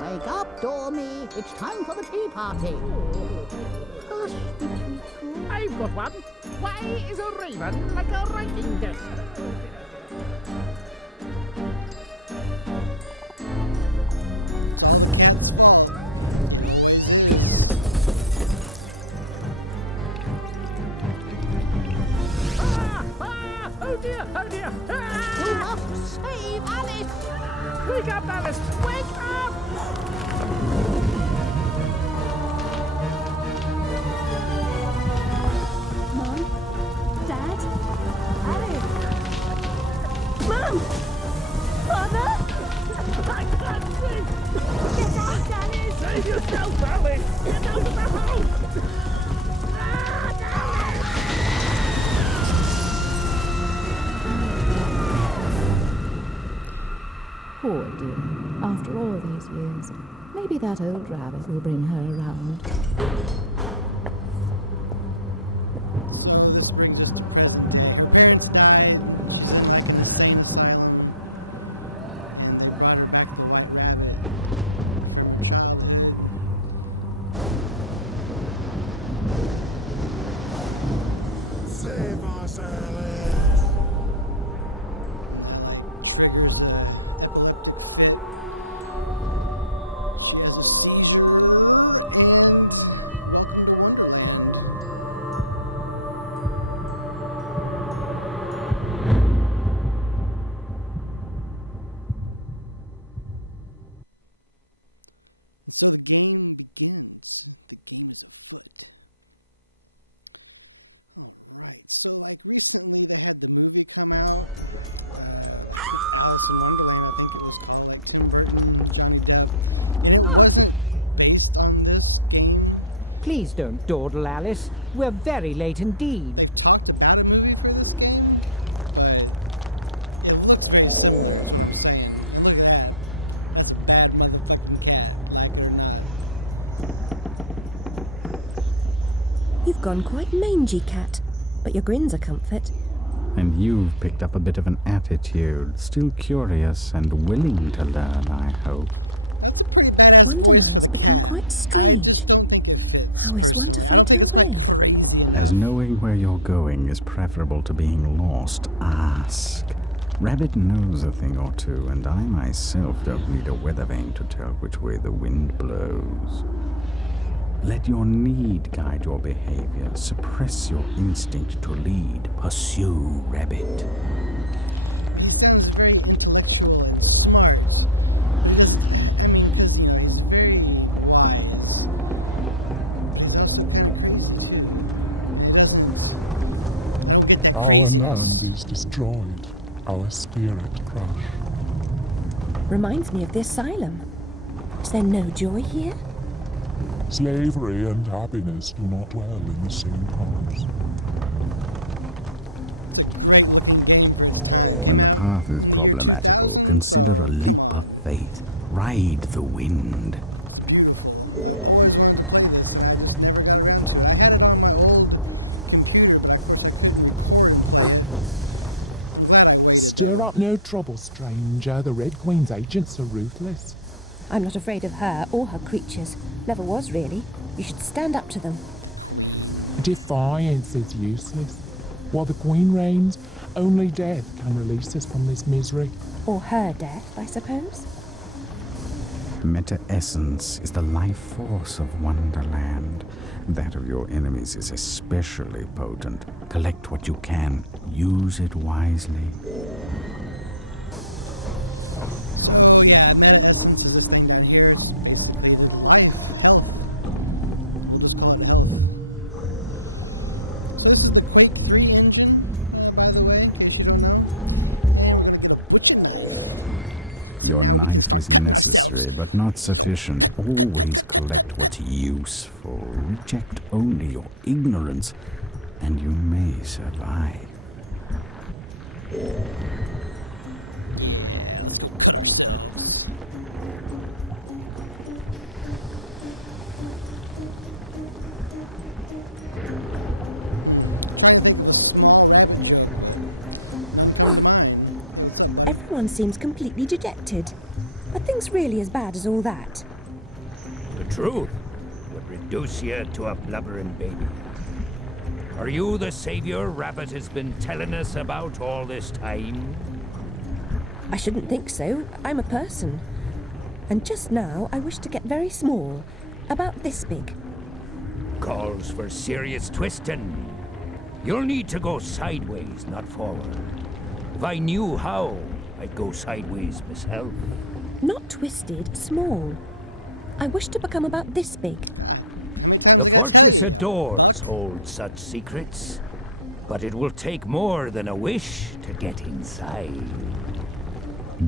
Wake up, Dormy. It's time for the tea party. Hush, Tweetwee. I've got one. Why is a raven like a writing desk? Oh dear, oh dear. You must save Alice. Wake up, Alice, wake up! Mom? Dad? Alice? Mom! Father? I can't see! Get out, Alice! Save yourself, Alice! Get out of the house! Poor dear. After all these years, maybe that old rabbit will bring her around. Save us, Alice! Please don't dawdle, Alice. We're very late indeed. You've gone quite mangy, Cat, but your grin's a comfort. And you've picked up a bit of an attitude, still curious and willing to learn, I hope. Wonderland's become quite strange. How is one to find her way? As knowing where you're going is preferable to being lost, ask. Rabbit knows a thing or two, and I myself don't need a weather vane to tell which way the wind blows. Let your need guide your behavior. Suppress your instinct to lead. Pursue, Rabbit. Our land is destroyed, our spirit crushed. Reminds me of the asylum. Is there no joy here? Slavery and happiness do not dwell in the same house. When the path is problematical, consider a leap of faith. Ride the wind. Stir up no trouble, stranger. The Red Queen's agents are ruthless. I'm not afraid of her or her creatures. Never was, really. You should stand up to them. Defiance is useless. While the Queen reigns, only death can release us from this misery. Or her death, I suppose. Meta-essence is the life force of Wonderland. That of your enemies is especially potent. Collect what you can. Use it wisely. Your knife is necessary, but not sufficient. Always collect what's useful. Reject only your ignorance, and you may survive. Everyone seems completely dejected. Are things really as bad as all that? The truth would reduce you to a blubbering baby. Are you the savior Rabbit has been telling us about all this time? I shouldn't think so. I'm a person. And just now, I wish to get very small. About this big. Calls for serious twisting. You'll need to go sideways, not forward. If I knew how, I'd go sideways myself. Not twisted, small. I wish to become about this big. The Fortress of Doors holds such secrets, but it will take more than a wish to get inside.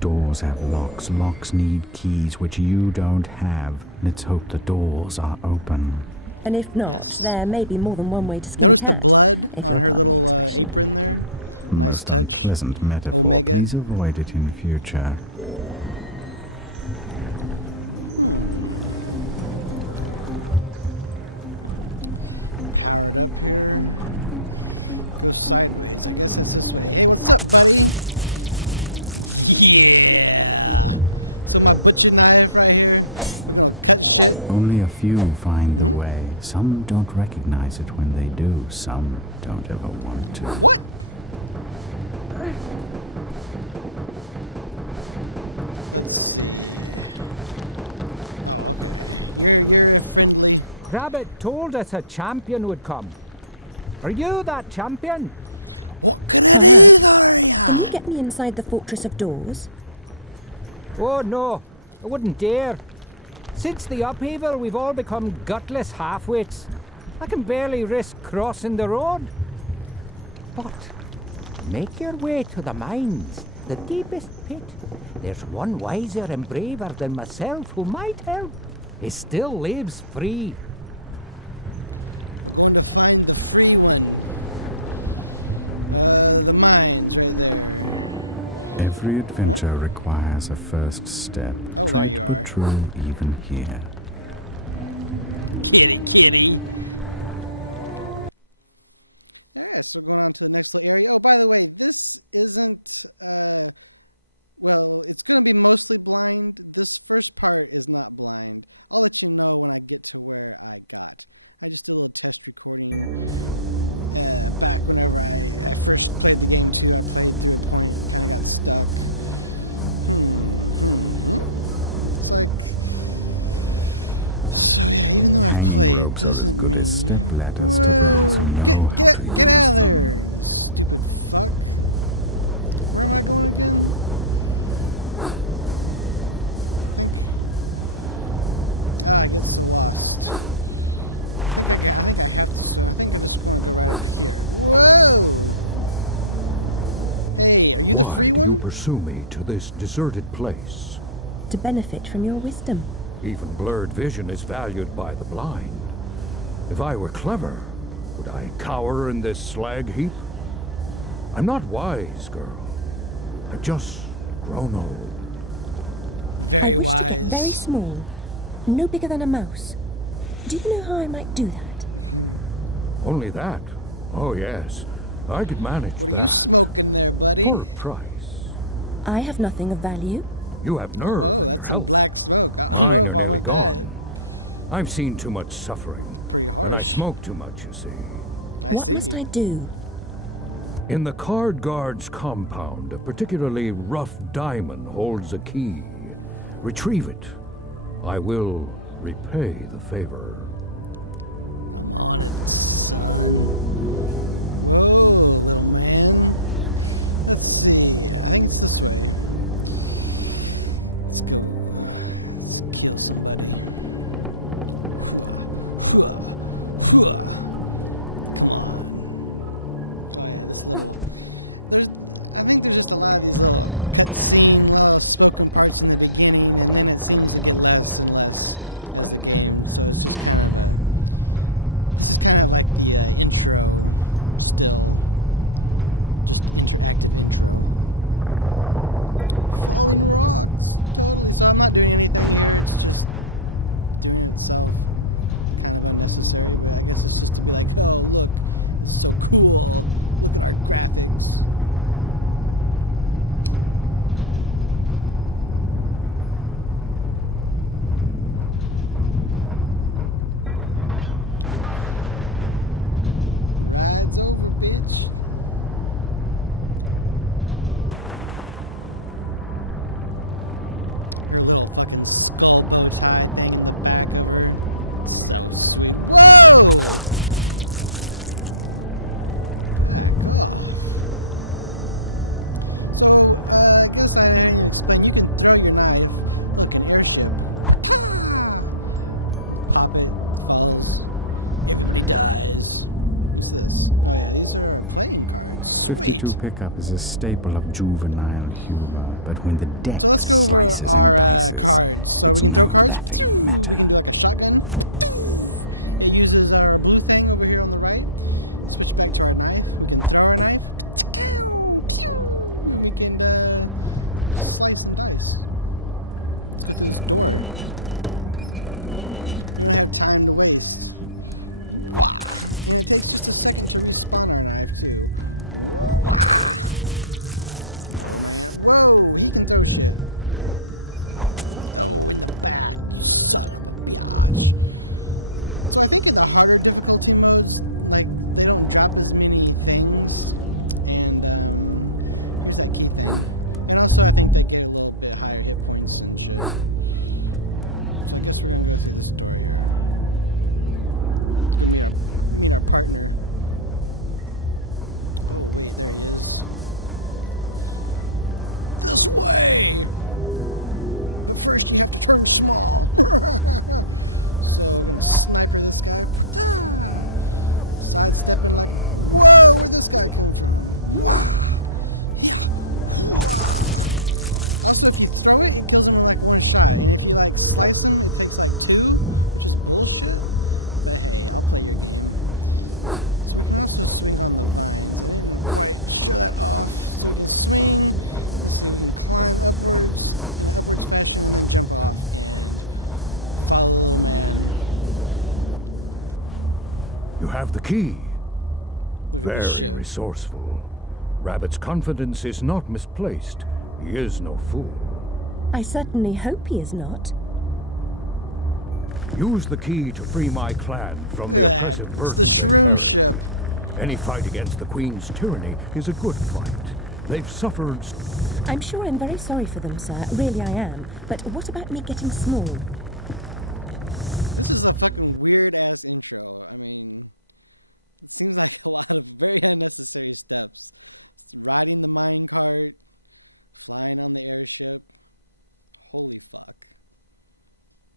Doors have locks. Locks need keys, which you don't have. Let's hope the doors are open. And if not, there may be more than one way to skin a cat, if you'll pardon the expression. Most unpleasant metaphor. Please avoid it in future. Only a few find the way. Some don't recognize it when they do. Some don't ever want to. Rabbit told us a champion would come. Are you that champion? Perhaps. Can you get me inside the Fortress of Doors? Oh no, I wouldn't dare. Since the upheaval, we've all become gutless half-wits. I can barely risk crossing the road. But make your way to the mines, the deepest pit. There's one wiser and braver than myself who might help. He still lives free. Every adventure requires a first step. Trite but true even here. Hanging ropes are as good as step ladders to those who know how to use them. Why do you pursue me to this deserted place? To benefit from your wisdom. Even blurred vision is valued by the blind. If I were clever, would I cower in this slag heap? I'm not wise, girl. I've just grown old. I wish to get very small, no bigger than a mouse. Do you know how I might do that? Only that? Oh, yes. I could manage that. For a price. I have nothing of value. You have nerve and your health. Mine are nearly gone. I've seen too much suffering, and I smoke too much, you see. What must I do? In the Card Guard's compound, a particularly rough diamond holds a key. Retrieve it. I will repay the favor. 52 pickup is a staple of juvenile humor, but when the deck slices and dices, it's no laughing matter. You have the key. Very resourceful. Rabbit's confidence is not misplaced. He is no fool. I certainly hope he is not. Use the key to free my clan from the oppressive burden they carry. Any fight against the Queen's tyranny is a good fight. They've suffered... I'm sure I'm very sorry for them, sir. Really I am. But what about me getting small?